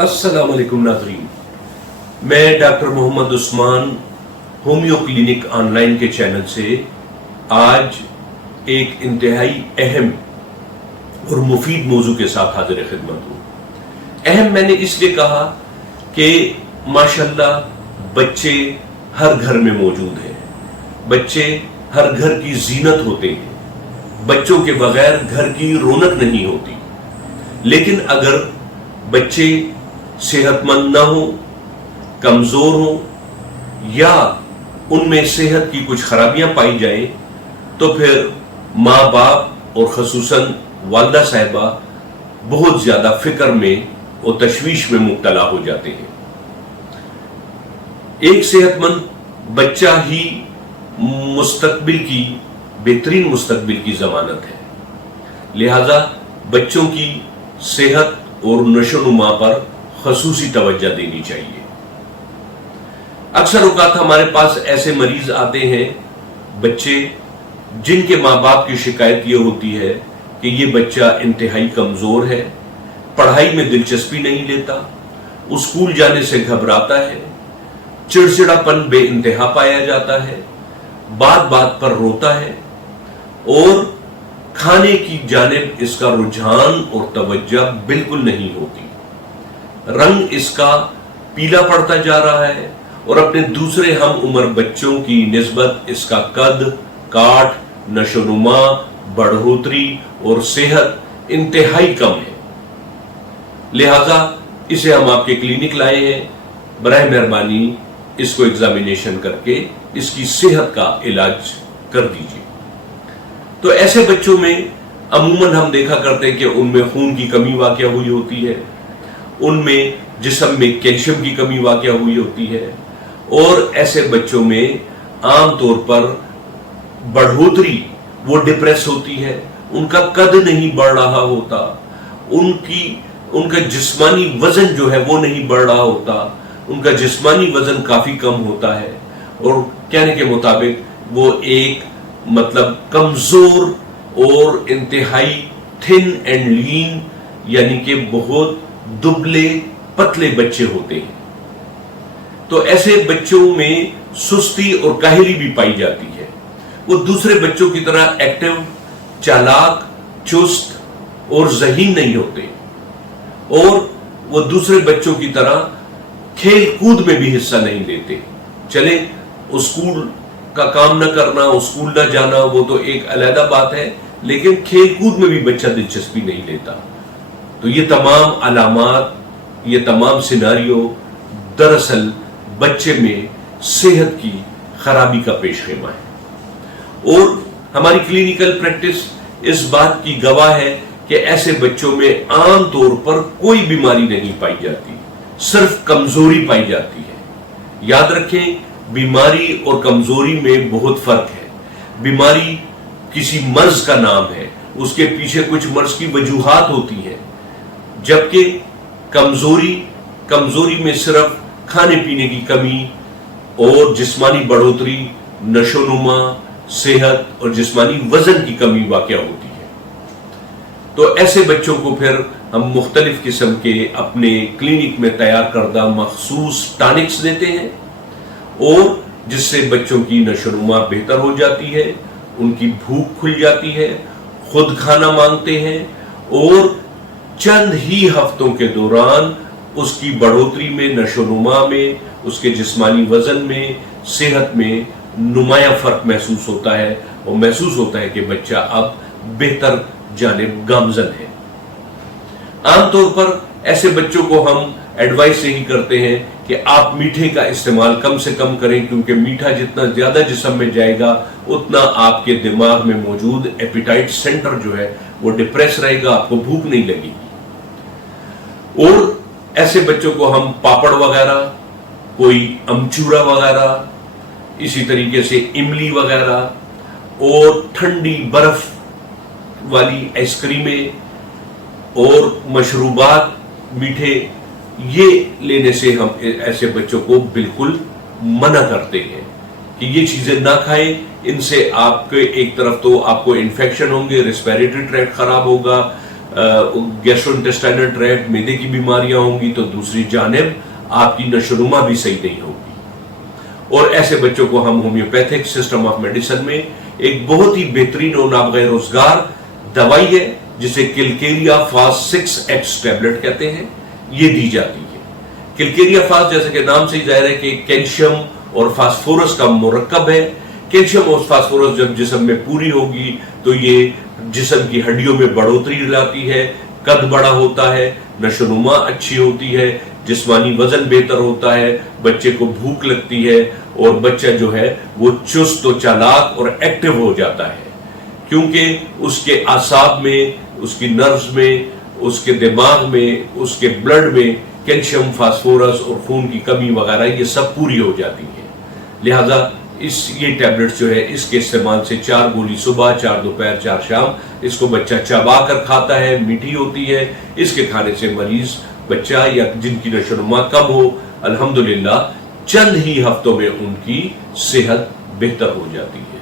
अस्सलाम वालेकुम नाज़रीन, मैं doctor Mohammad Usman homeo clinic online के चैनल से आज एक इंतहाई अहम और मुफीद मौजू के साथ हाजिर खिदमत हूँ। अहम मैंने इसलिए कहा कि माशाल्लाह बच्चे हर घर में मौजूद हैं, बच्चे हर घर की जीनत होते हैं, बच्चों के बगैर घर की रौनक नहीं होती। लेकिन अगर बच्चे सेहतमंद ना हो, कमजोर हो या उनमें सेहत की कुछ खराबियां पाई जाए तो फिर माँ बाप और खसूसन वालदा साहिबा बहुत ज्यादा फिक्र में और तशवीश में मुब्तला हो जाते हैं। एक सेहतमंद बच्चा ही मुस्तकबिल की बेहतरीन मुस्तकबिल की जमानत है। लिहाजा बच्चों की सेहत और नशोनुमा पर खसूसी तवज्जो देनी चाहिए। अक्सर औकात हमारे पास ऐसे मरीज आते हैं, बच्चे जिनके माँ बाप की शिकायत ये होती है कि ये बच्चा इंतहाई कमजोर है, पढ़ाई में दिलचस्पी नहीं लेता, स्कूल जाने से घबराता है, चिड़चिड़ापन बेइंतहा पाया जाता है, बात बात पर रोता है और खाने की जानिब इसका रुझान और तवज्जो बिल्कुल नहीं होती। रंग इसका पीला पड़ता जा रहा है और अपने दूसरे हम उम्र बच्चों की निस्बत इसका कद, काठ, नशोनुमा, बढ़ोतरी और सेहत इंतहाई कम है। लिहाजा इसे हम आपके क्लिनिक लाए हैं। बराए मेहरबानी इसको एग्जामिनेशन करके इसकी सेहत का इलाज कर दीजिए। तो ऐसे बच्चों में अमूमन हम देखा करते हैं कि उनमें खून की कमी वाक़या हुई होती है, उनमें जिस्म में कैल्शियम की कमी वाक़या हुई होती है और ऐसे बच्चों में आम तौर पर बढ़ोतरी वो डिप्रेस होती है, उनका कद नहीं बढ़ रहा होता, उनका जिस्मानी वजन जो है वो नहीं बढ़ रहा होता, उनका जिस्मानी वजन काफी कम होता है और कहने के मुताबिक वो एक कमजोर और इंतहाई थिन एंड लीन यानी कि बहुत दुबले पतले बच्चे होते हैं। तो ऐसे बच्चों में सुस्ती और काहली भी पाई जाती है। वो दूसरे बच्चों की तरह एक्टिव, चालाक, चुस्त और ज़हीन नहीं होते और वो दूसरे बच्चों की तरह खेल कूद में भी हिस्सा नहीं लेते। चले स्कूल का काम न करना, स्कूल न जाना वो तो एक अलग बात है, लेकिन खेल कूद में भी बच्चा दिलचस्पी नहीं लेता। तो ये तमाम अलामात, ये तमाम सिनारियो दरअसल बच्चे में सेहत की खराबी का पेशखेमा है और हमारी क्लिनिकल प्रैक्टिस इस बात की गवाह है कि ऐसे बच्चों में आम तौर पर कोई बीमारी नहीं पाई जाती, सिर्फ कमजोरी पाई जाती है। याद रखें, बीमारी और कमजोरी में बहुत फर्क है। बीमारी किसी मर्ज का नाम है, उसके पीछे कुछ मर्ज की वजूहात होती है, जबकि कमजोरी में सिर्फ खाने पीने की कमी और जिस्मानी बढ़ोतरी, नशोनुमा, सेहत और जिस्मानी वजन की कमी वाक़या होती है। तो ऐसे बच्चों को फिर हम मुख्तलिफ किस्म के अपने क्लिनिक में तैयार करदा मखसूस टॉनिक्स देते हैं और जिससे बच्चों की नशोनुमा बेहतर हो जाती है, उनकी भूख खुल जाती है, खुद खाना मांगते हैं और चंद ही हफ्तों के दौरान उसकी बढ़ोतरी में, नशोनुमा में, उसके जिस्मानी वजन में, सेहत में नुमाया फर्क महसूस होता है और महसूस होता है कि बच्चा अब बेहतर जानिब गामजन है। आमतौर पर ऐसे बच्चों को हम एडवाइस यही करते हैं कि आप मीठे का इस्तेमाल कम से कम करें, क्योंकि मीठा जितना ज्यादा जिस्म में जाएगा उतना आपके दिमाग में मौजूद एपिटाइट सेंटर जो है वो डिप्रेस रहेगा, आपको भूख नहीं लगेगी। और ऐसे बच्चों को हम पापड़ वगैरह, कोई अमचूरा वगैरह, इसी तरीके से इमली वगैरह और ठंडी बर्फ वाली आइसक्रीमें और मशरूबात मीठे, ये लेने से हम ऐसे बच्चों को बिल्कुल मना करते हैं कि ये चीजें ना खाएं। इनसे आपके एक तरफ तो आपको इन्फेक्शन होंगे, रेस्पिरेटरी ट्रैक्ट खराब होगा, गैस्ट्रो इंटेस्टाइनल ट्रैक्ट, मैदे की बीमारियां होंगी, तो दूसरी जानिब आपकी नशोनुमा भी सही नहीं होगी। और ऐसे बच्चों को हम होम्योपैथिक सिस्टम ऑफ मेडिसिन में एक बहुत ही बेहतरीन और नाबगैर रोजगार दवाई है जिसे किलकेरिया फास्ट 6X टैबलेट कहते हैं, ये दी जाती है। किलकेरिया फास्ट जैसे कि नाम से ही जाहिर है कि कैल्शियम और फास्फोरस का मुरक्कब है। कैल्शियम और फास्फोरस जब जिस्म में पूरी होगी तो ये जिस्म की हड्डियों में बढ़ोतरी लाती है, कद बड़ा होता है, नशोनुमा अच्छी होती है, जिस्मानी वजन बेहतर होता है, बच्चे को भूख लगती है और बच्चा जो है वो चुस्त और चालाक और एक्टिव हो जाता है, क्योंकि उसके आसाब में, उसकी नर्व्स में, उसके दिमाग में, उसके ब्लड में कैल्शियम, फास्फोरस और खून की कमी वगैरह ये सब पूरी हो जाती है। लिहाजा ये टैबलेट्स जो है इसके इस्तेमाल से 4 गोली सुबह, 4 दोपहर, 4 शाम, इसको बच्चा चबा कर खाता है, मीठी होती है। इसके खाने से मरीज बच्चा या जिनकी नशोनुमा कम हो, अल्हम्दुलिल्लाह चंद ही हफ्तों में उनकी सेहत बेहतर हो जाती है।